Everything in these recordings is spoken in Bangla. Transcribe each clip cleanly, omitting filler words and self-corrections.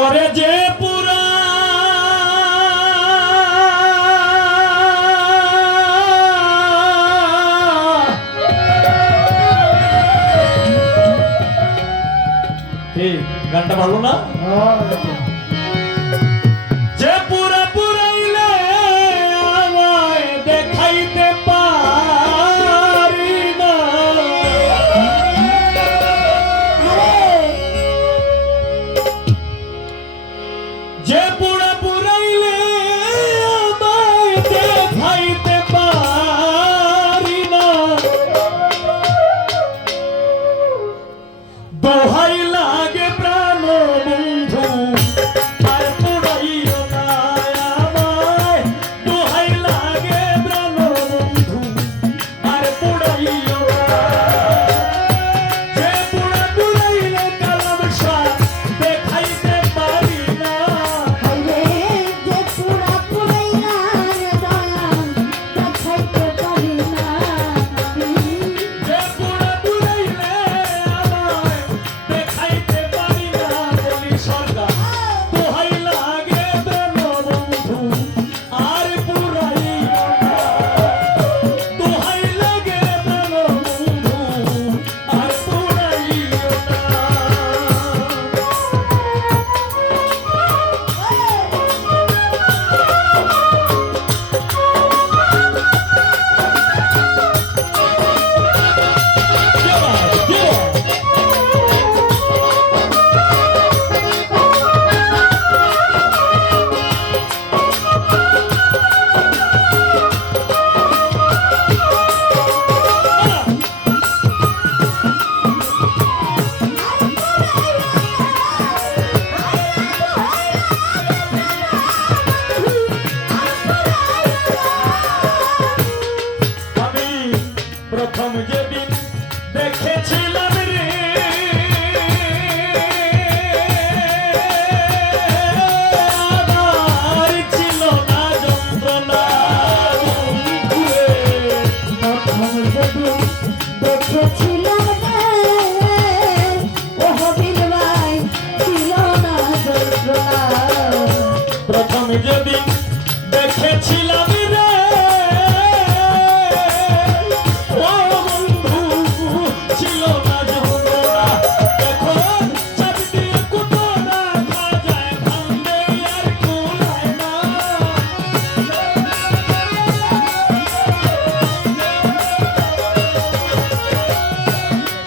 ওরে যে পুরা গানটা ভালো না? যে পুরা পুরাইলে আমায় দেখাইতে পারি না, যে পুরা পুরাইলে আমায় দেখাইতে পারি না, দোহাই লাগে প্রাণ বন্ধু আর পুরাইও না আমায়, দোহাই লাগে প্রাণ বন্ধু আর পুরাইও না। যে পুরা পুরাইলে কালাম শাহ দেখাইতে পারি না, যে পুরা পুরাইলা দেখাইতে পারি না, যে পুরা পুরাইলে আমায় দেখাইতে পারি না, বলি সরকার দোহাই লাগে প্রাণ বন্ধু আর পুরাইও না, দোহাই লাগে প্রাণ বন্ধু আর পুরাইও না। আমি প্রথম যেদিন দেখেছিলাম রে আমার ছিল না যন্ত্রণা বন্ধুরে, প্রথম যেদিন দেখেছিলাম ও হবিল ভাই ছিল না যন্ত্রণা, প্রথম যেদিন দেখেছিলাম রে ও বন্ধু ছিল না যন্ত্রণা, এখন চাপ দিয়ে কুটো রাখা যায় ভাঙবে আর কুলায় না,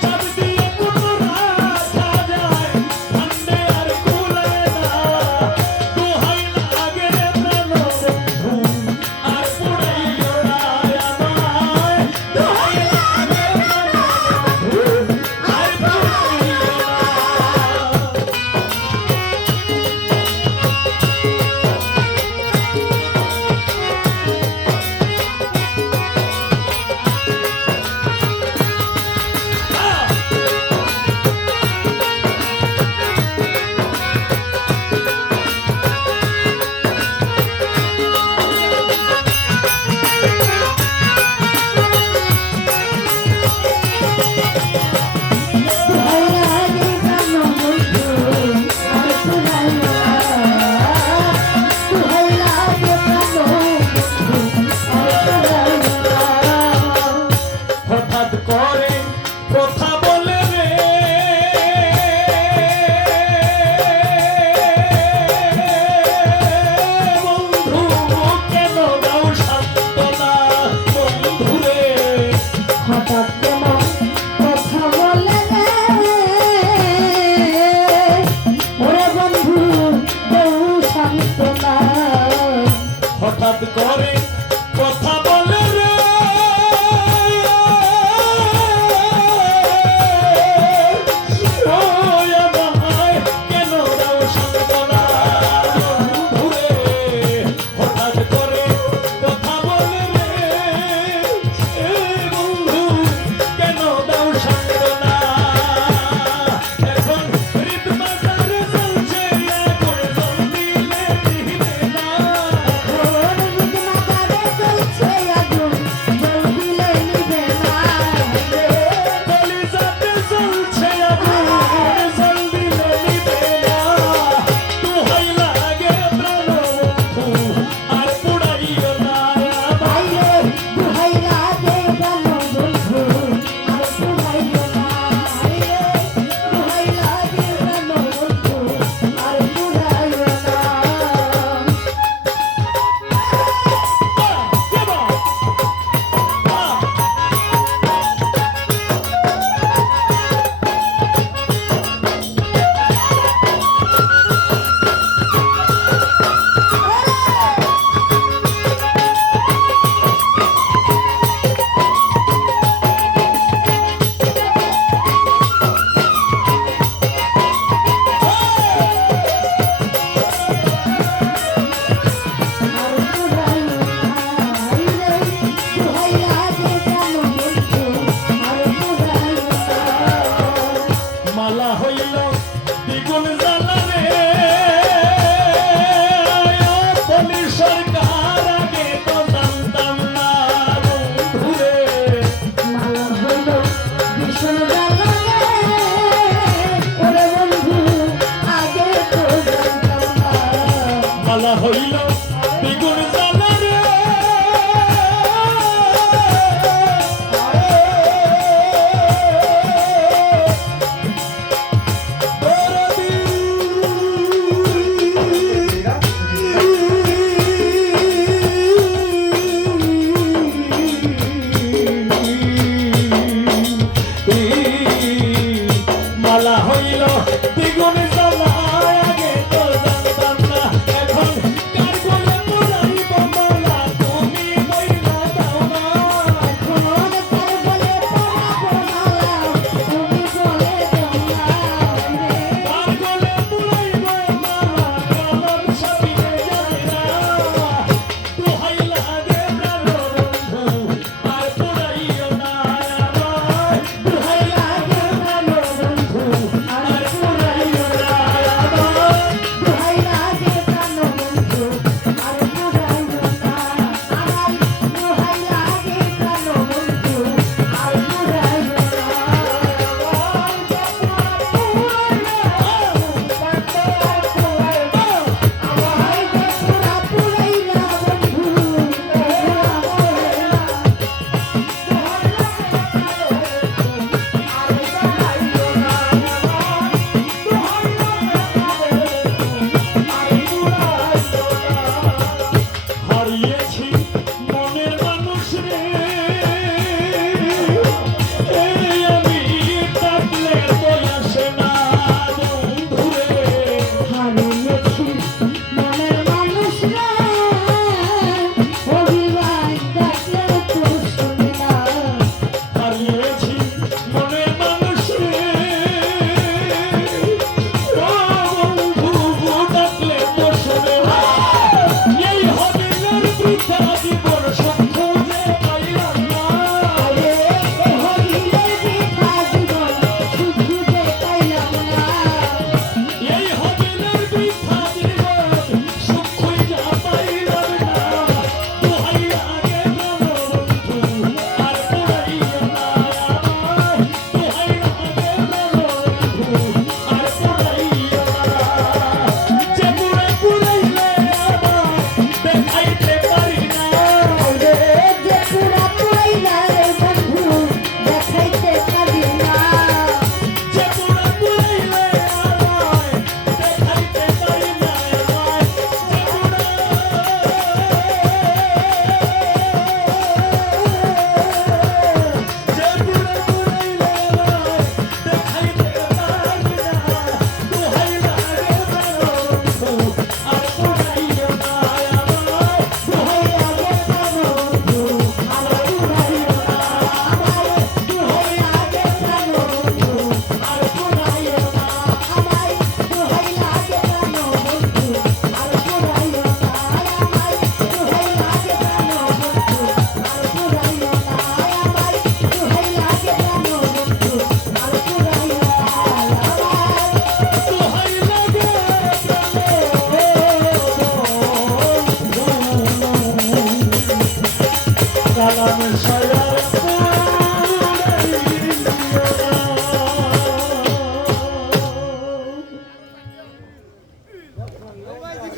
চাপ দিয়ে কুটো রাখা যায় ভাঙবে আর কুলায় না, দোহাই লাগে প্রাণ বন্ধু আর পুরাইও না আমায়, দোহাই লাগে প্রাণ বন্ধু আর পুরাইও না। লাগে প্রাণ বন্ধু আর পুরাইও না, লাগে প্রাণ বন্ধু আর পুরাইও না। হঠাৎ করে কথা বলে রে বন্ধু কেন দাও সান্ত্বনা বন্ধুরে, হঠাৎ কেন কথা বলে ওরে বন্ধু বউ সান্ত্বনা, হঠাৎ করে কথা বলে রে ও আমায় কেন দাও সান্ত্বনা বন্ধুরে, হঠাৎ করে কথা বলে রে বন্ধু কেন দাও সান্ত্বনা, এখন হৃদ বাজারে চলছে আগুন জ্বলদিলে নিভবে না, ওরে দ্বিগুণ জ্বালা রে পুলিশ সরকার আগে তো জানতাম না বন্ধুরে মালা হইল ভীষণ জ্বালা রে, ওরে বন্ধু আগে তো জানতাম না। মালা হইল দ্বিগুণ জ্বালা রে মালা হইল দ্বিগুণ জ্বালা আগে তো জানতাম না এখন কার গলে পড়াইব মালা তুমি বইলা দাও না এখন কার বলে পড়াবো মালা, তুমি বলে দাও না রে। কার গলে পড়াইব মালা কলম ছাপিয়ে যাবে না দোহাই লাগে প্রাণ বন্ধু আর পড়াইও না আমায় দোহাই লাগে প্রাণ বন্ধু আর পড়াইও না আমায় দোহাই লাগে প্রাণ বন্ধু আর পুরাইও না আমায়, দোহাই লাগে প্রাণ বন্ধু আর পুরাইও না আমায় যে পুরা পুরাইলা বন্ধু হারিয়েছি মনের মানুষ রে এই আমি ডাকলে তো আসে না বন্ধু রে হারিয়েছি মনের মানুষ রে, অভিমান ডাকলে তো শুনে না। হারিয়েছি মনের মানুষ রে ও বন্ধু ডাকলে তো শোনে না এই হবিলের বৃথা জীবন সত্য যে পাইলাম না আরে এ হরিলের বৃথা জীবন শুধু যে পাইলাম না। এই হবিলের বৃথা জীবন সুখই যা পাইলাম না দোহাই লাগে প্রাণ বন্ধু আর পড়াইও না আমায় দোহাই লাগে প্রাণ বন্ধু আর পড়াইও না যে পুরে পুরাইলে আমায় দেখাইতে পারি না রে যে পুরা পুরাইলা রে বন্ধু দেখাইতে পারি না। যে পুরে পুরাইলে আমায় দেখাইতে পারি না আমায় যে পুরে পুরাইলে আমায় দেখাইতে পারি না দোহাই লাগে প্রাণ বন্ধু আর পড়াইও না আমায় দোহাই লাগে প্রাণ বন্ধু আর পড়াইও না আমায় দোহাই লাগে প্রাণ বন্ধু আর পড়াইও না আমায়, দোহাই লাগে প্রাণ বন্ধু আর পুরাইও না আমায়, দোহাই লাগে প্রাণ বন্ধু আর পুরাইও না আমায়, দোহাই লাগে প্রাণ বন্ধু আর পুরাইও না আমায়। দোহাই লাগে প্রাণ বন্ধু কালাম